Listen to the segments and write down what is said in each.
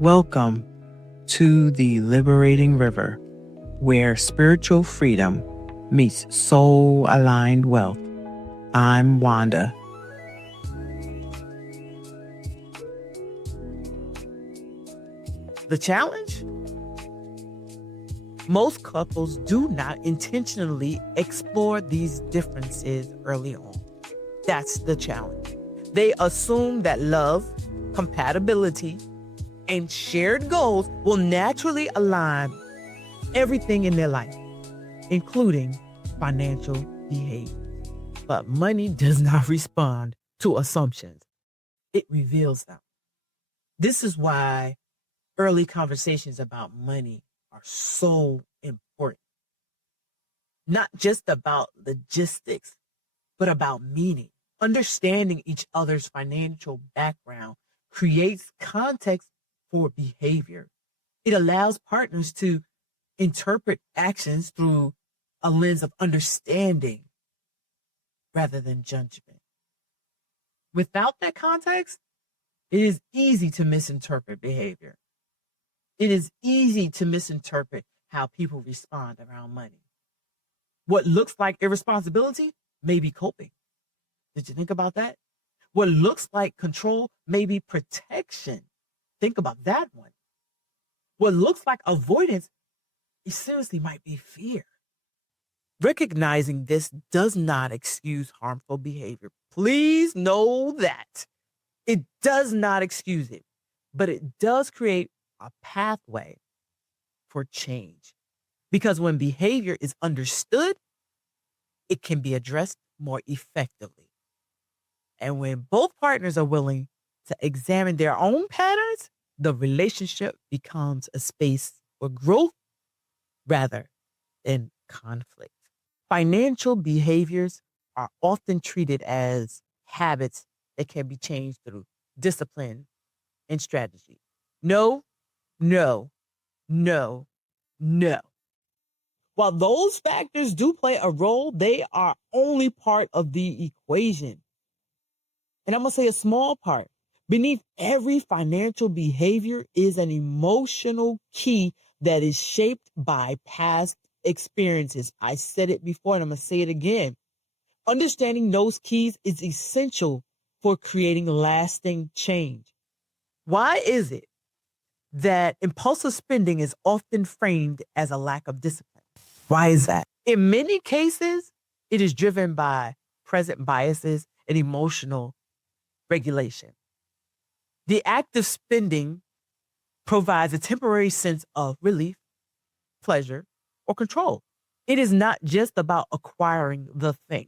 Welcome to the liberating river where spiritual freedom meets soul aligned wealth. I'm Wanda. The challenge? Most couples do not intentionally explore these differences early on. That's the challenge. They assume that love, compatibility, and shared goals will naturally align everything in their life, including financial behavior. But money does not respond to assumptions, it reveals them. This is why early conversations about money are so important. Not just about logistics, but about meaning. Understanding each other's financial background creates context for behavior. It allows partners to interpret actions through a lens of understanding rather than judgment. Without that context, it is easy to misinterpret behavior. It is easy to misinterpret how people respond around money. What looks like irresponsibility may be coping. Did you think about that? What looks like control may be protection. Think about that one. What looks like avoidance, it seriously might be fear. Recognizing this does not excuse harmful behavior. Please know that. It does not excuse it, but it does create a pathway for change. Because when behavior is understood, it can be addressed more effectively. And when both partners are willing to examine their own patterns, the relationship becomes a space for growth rather than conflict. Financial behaviors are often treated as habits that can be changed through discipline and strategy. No, no, no, no. While those factors do play a role, they are only part of the equation. And I'm going to say a small part. Beneath every financial behavior is an emotional key that is shaped by past experiences. I said it before and I'm going to say it again. Understanding those keys is essential for creating lasting change. Why is it that impulsive spending is often framed as a lack of discipline? Why is that? In many cases, it is driven by present biases and emotional regulation. The act of spending provides a temporary sense of relief, pleasure, or control. It is not just about acquiring the thing.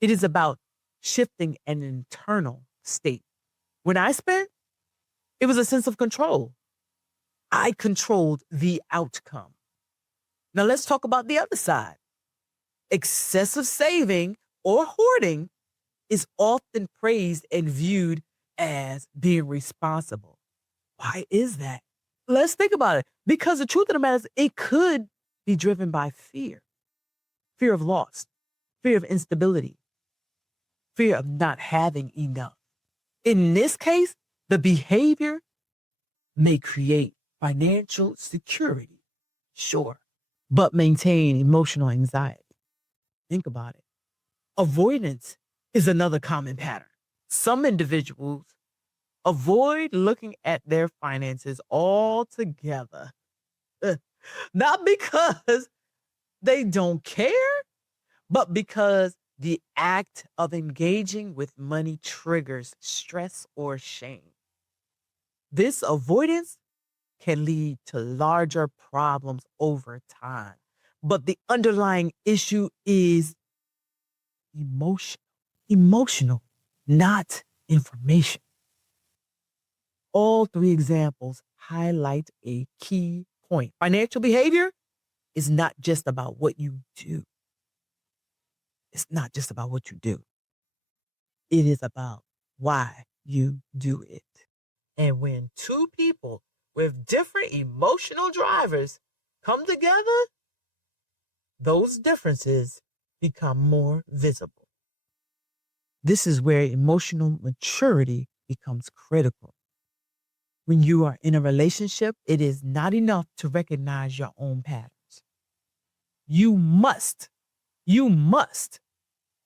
It is about shifting an internal state. When I spent, it was a sense of control. I controlled the outcome. Now let's talk about the other side. Excessive saving or hoarding is often praised and viewed as being responsible. Why is that? Let's think about it. Because the truth of the matter is, it could be driven by fear, fear of loss, fear of instability, fear of not having enough. In this case, the behavior may create financial security, sure, but maintain emotional anxiety. Think about it. Avoidance is another common pattern. Some individuals avoid looking at their finances altogether. Not because they don't care, but because the act of engaging with money triggers stress or shame. This avoidance can lead to larger problems over time. But the underlying issue is emotional, not information. All three examples highlight a key point. Financial behavior is not just about what you do. It's not just about what you do. It is about why you do it. And when two people with different emotional drivers come together, those differences become more visible. This is where emotional maturity becomes critical. When you are in a relationship, it is not enough to recognize your own patterns. You must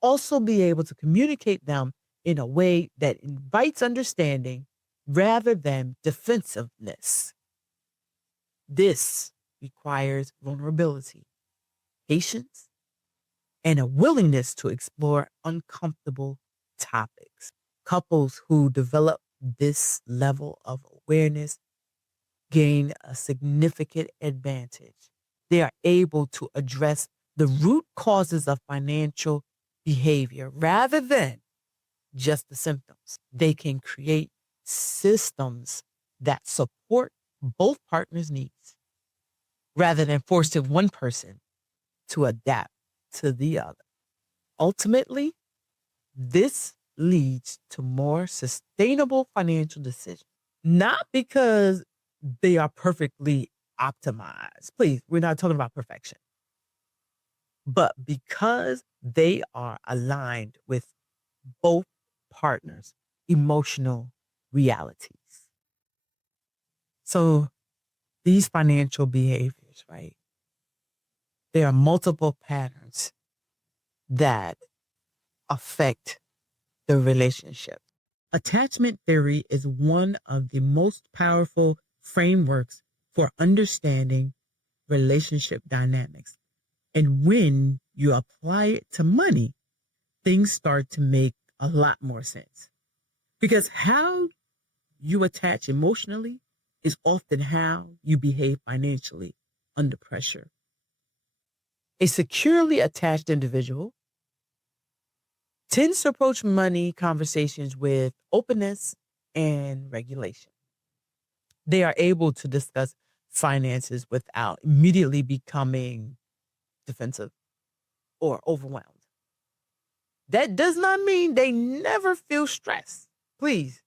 also be able to communicate them in a way that invites understanding rather than defensiveness. This requires vulnerability, patience, and a willingness to explore uncomfortable topics. Couples who develop this level of awareness gain a significant advantage. They are able to address the root causes of financial behavior rather than just the symptoms. They can create systems that support both partners' needs rather than forcing one person to adapt to the other. Ultimately, this leads to more sustainable financial decisions, not because they are perfectly optimized. Please, we're not talking about perfection, but because they are aligned with both partners' emotional realities. So these financial behaviors, right? There are multiple patterns that affect the relationship. Attachment theory is one of the most powerful frameworks for understanding relationship dynamics. And when you apply it to money, things start to make a lot more sense. Because how you attach emotionally is often how you behave financially under pressure. A securely attached individual tends to approach money conversations with openness and regulation. They are able to discuss finances without immediately becoming defensive or overwhelmed. That does not mean they never feel stress. Please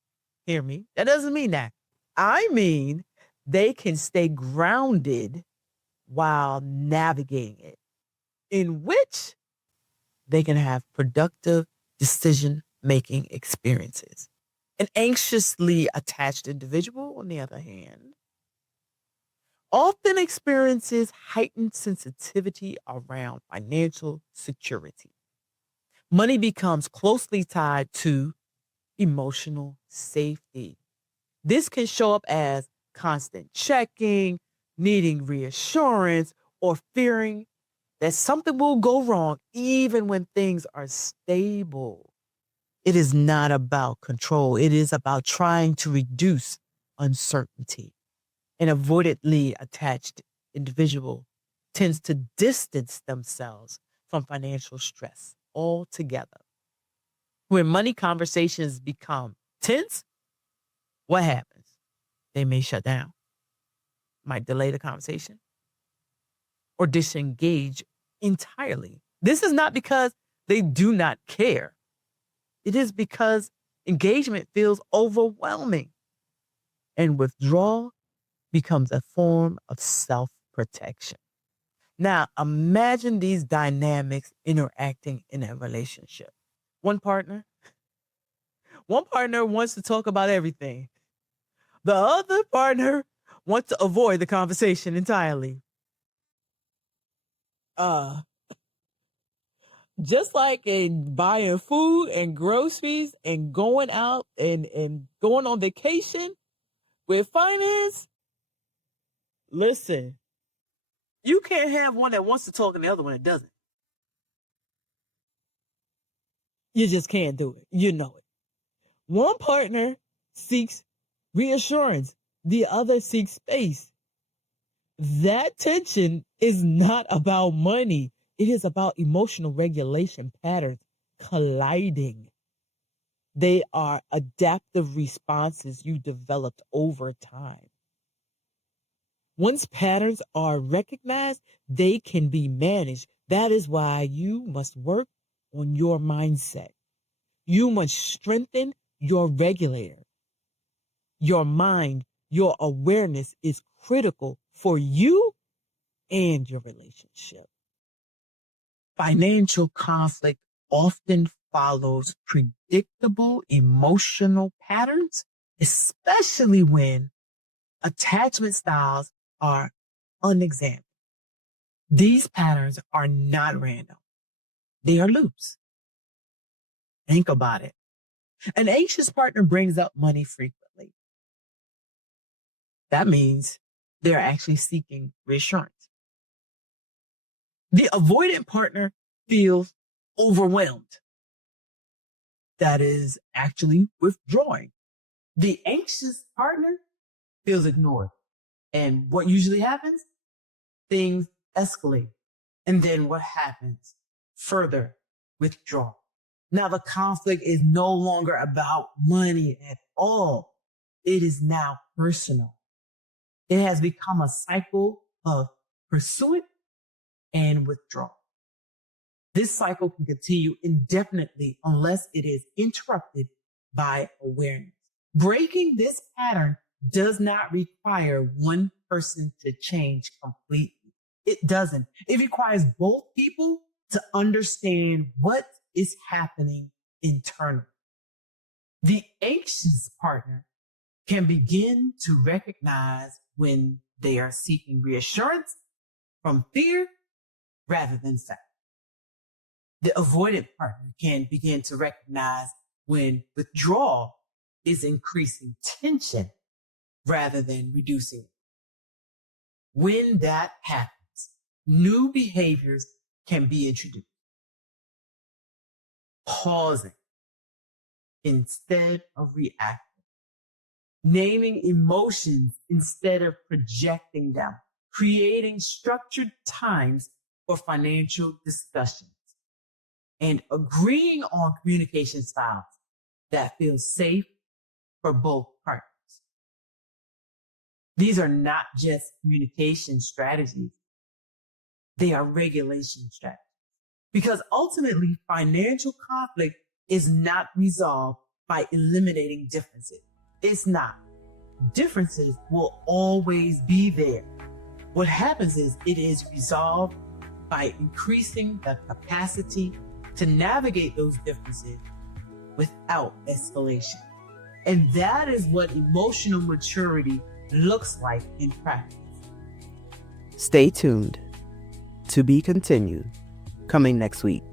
hear me. That doesn't mean that. I mean, they can stay grounded while navigating it, in which they can have productive decision making experiences. An anxiously attached individual, on the other hand, often experiences heightened sensitivity around financial security. Money becomes closely tied to emotional safety. This can show up as constant checking, needing reassurance, or fearing that something will go wrong even when things are stable. It is not about control. It is about trying to reduce uncertainty. An avoidantly attached individual tends to distance themselves from financial stress altogether. When money conversations become tense, what happens? They may shut down, might delay the conversation, or disengage entirely. This is not because they do not care. It is because engagement feels overwhelming and withdrawal becomes a form of self protection. Now, imagine these dynamics interacting in a relationship. One partner, one partner wants to talk about everything. The other partner wants to avoid the conversation entirely. Uh, just like in buying food and groceries and going out and going on vacation with finance, listen, you can't have one that wants to talk and the other one that doesn't. You just can't do it. You know it. One partner seeks reassurance, the other seeks space. That tension is not about money. It is about emotional regulation patterns colliding. They are adaptive responses you developed over time. Once patterns are recognized, they can be managed. That is why you must work on your mindset. You must strengthen your regulator. Your mind, your awareness is critical for you and your relationship. Financial conflict often follows predictable emotional patterns, especially when Attachment styles are unexamined. These patterns are not random. They are loops. Think about it. An anxious partner brings up money frequently. That means they're actually seeking reassurance. The avoidant partner feels overwhelmed. That is actually withdrawing. The anxious partner feels ignored. And what usually happens? Things escalate. And then what happens? Further withdrawal. Now the conflict is no longer about money at all. It is now personal. It has become a cycle of pursuit and withdrawal. This cycle can continue indefinitely unless it is interrupted by awareness. Breaking this pattern does not require one person to change completely. It doesn't. It requires both people to understand what is happening internally. The anxious partner can begin to recognize when they are seeking reassurance from fear rather than fact. The avoidant partner can begin to recognize when withdrawal is increasing tension rather than reducing it. When that happens, new behaviors can be introduced. Pausing instead of reacting. Naming emotions instead of projecting them. Creating structured times for financial discussions. And agreeing on communication styles that feel safe for both partners. These are not just communication strategies. They are regulation strategies. Because ultimately, financial conflict is not resolved by eliminating differences. It's not. Differences will always be there. What happens is it is resolved by increasing the capacity to navigate those differences without escalation. And that is what emotional maturity looks like in practice. Stay tuned. To be continued. Coming next week.